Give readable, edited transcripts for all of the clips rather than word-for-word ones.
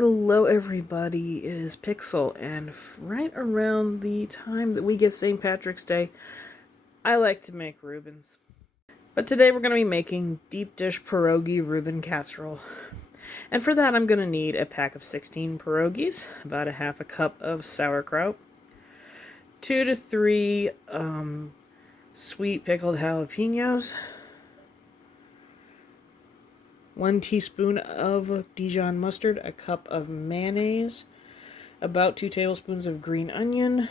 Hello everybody, it is Pixel, and right around the time that we get St. Patrick's Day, I like to make Reubens. But today we're going to be making deep dish pierogi Reuben casserole. And for that I'm going to need a pack of 16 pierogies, about a half a cup of sauerkraut, 2 to 3 sweet pickled jalapenos, 1 teaspoon of Dijon mustard, a cup of mayonnaise, about 2 tablespoons of green onion,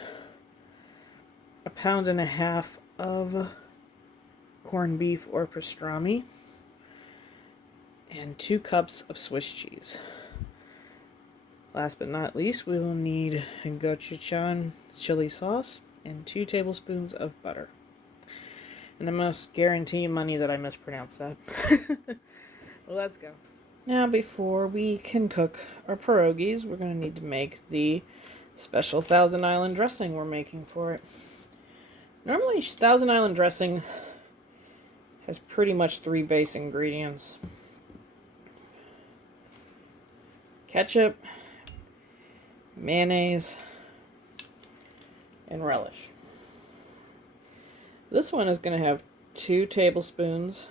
a pound and a half of corned beef or pastrami, and 2 cups of Swiss cheese. Last but not least, we will need gochujang chili sauce and 2 tablespoons of butter. And I must guarantee you money that I mispronounced that. Well, let's go. Now, before we can cook our pierogies, we're going to need to make the special Thousand Island dressing we're making for it. Normally, Thousand Island dressing has pretty much 3 base ingredients: ketchup, mayonnaise, and relish. This one is going to have 2 tablespoons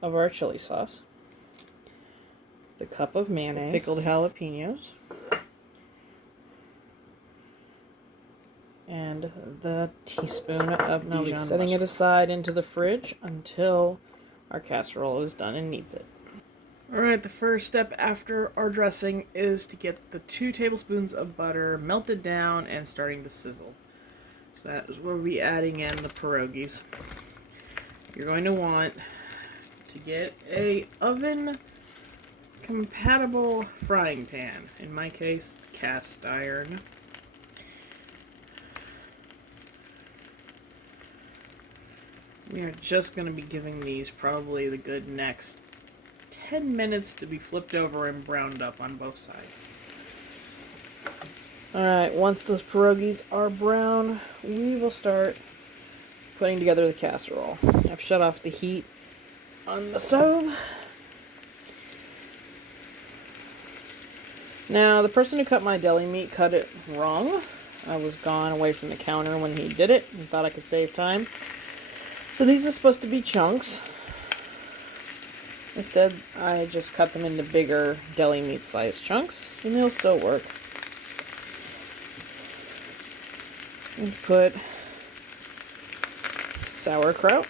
of our chili sauce, the cup of mayonnaise, pickled jalapenos, and the teaspoon of Dijon mustard. Setting it aside into the fridge until our casserole is done and needs it. Alright, the first step after our dressing is to get the 2 tablespoons of butter melted down and starting to sizzle. So that is where we'll be adding in the pierogies. You're going to want to get a oven compatible frying pan. In my case, cast iron. We are just going to be giving these probably the good next 10 minutes to be flipped over and browned up on both sides. Alright, once those pierogies are brown, we will start putting together the casserole. I've shut off the heat on the stove. Now, the person who cut my deli meat cut it wrong. I was gone away from the counter when he did it and thought I could save time. So these are supposed to be chunks. Instead, I just cut them into bigger deli meat size chunks, and they'll still work. And put sauerkraut.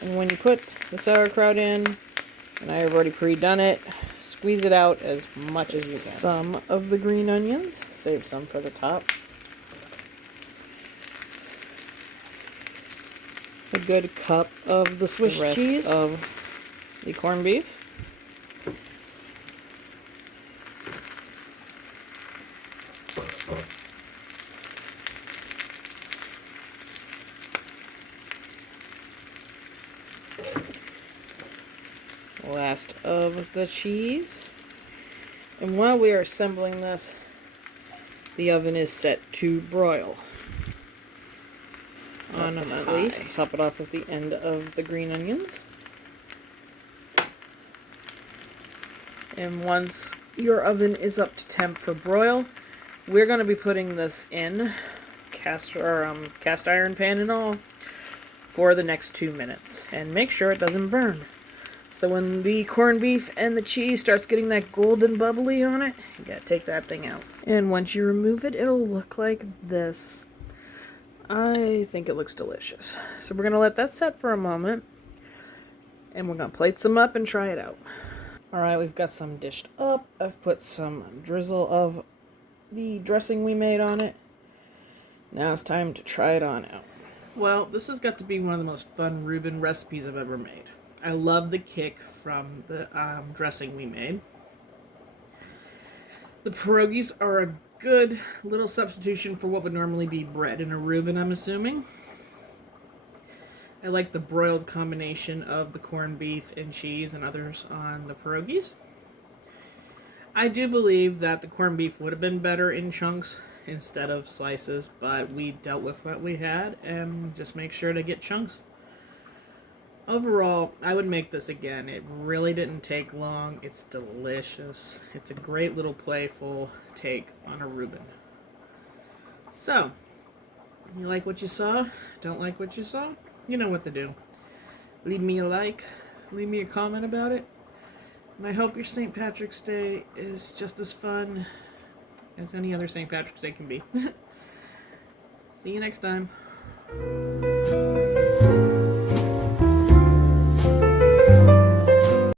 And when you put the sauerkraut in, and I have already pre-done it, squeeze it out as much as you can. Some of the green onions, save some for the top. A good cup of the Swiss cheese, of the corned beef. Last of the cheese. And while we are assembling this, the oven is set to broil. On at least. Top it off with the end of the green onions. And once your oven is up to temp for broil, we're going to be putting this in cast iron pan and all for the next 2 minutes. And make sure it doesn't burn. So when the corned beef and the cheese starts getting that golden bubbly on it, you gotta take that thing out. And once you remove it, it'll look like this. I think it looks delicious. So we're gonna let that set for a moment, and we're gonna plate some up and try it out. Alright, we've got some dished up. I've put some drizzle of the dressing we made on it. Now it's time to try it on out. Well, this has got to be one of the most fun Reuben recipes I've ever made. I love the kick from the dressing we made. The pierogies are a good little substitution for what would normally be bread in a Reuben, I'm assuming. I like the broiled combination of the corned beef and cheese and others on the pierogies. I do believe that the corned beef would have been better in chunks instead of slices, but we dealt with what we had and just make sure to get chunks. Overall, I would make this again. It really didn't take long. It's delicious. It's a great little playful take on a Reuben. So, you like what you saw? Don't like what you saw? You know what to do. Leave me a like. Leave me a comment about it. And I hope your St. Patrick's Day is just as fun as any other St. Patrick's Day can be. See you next time.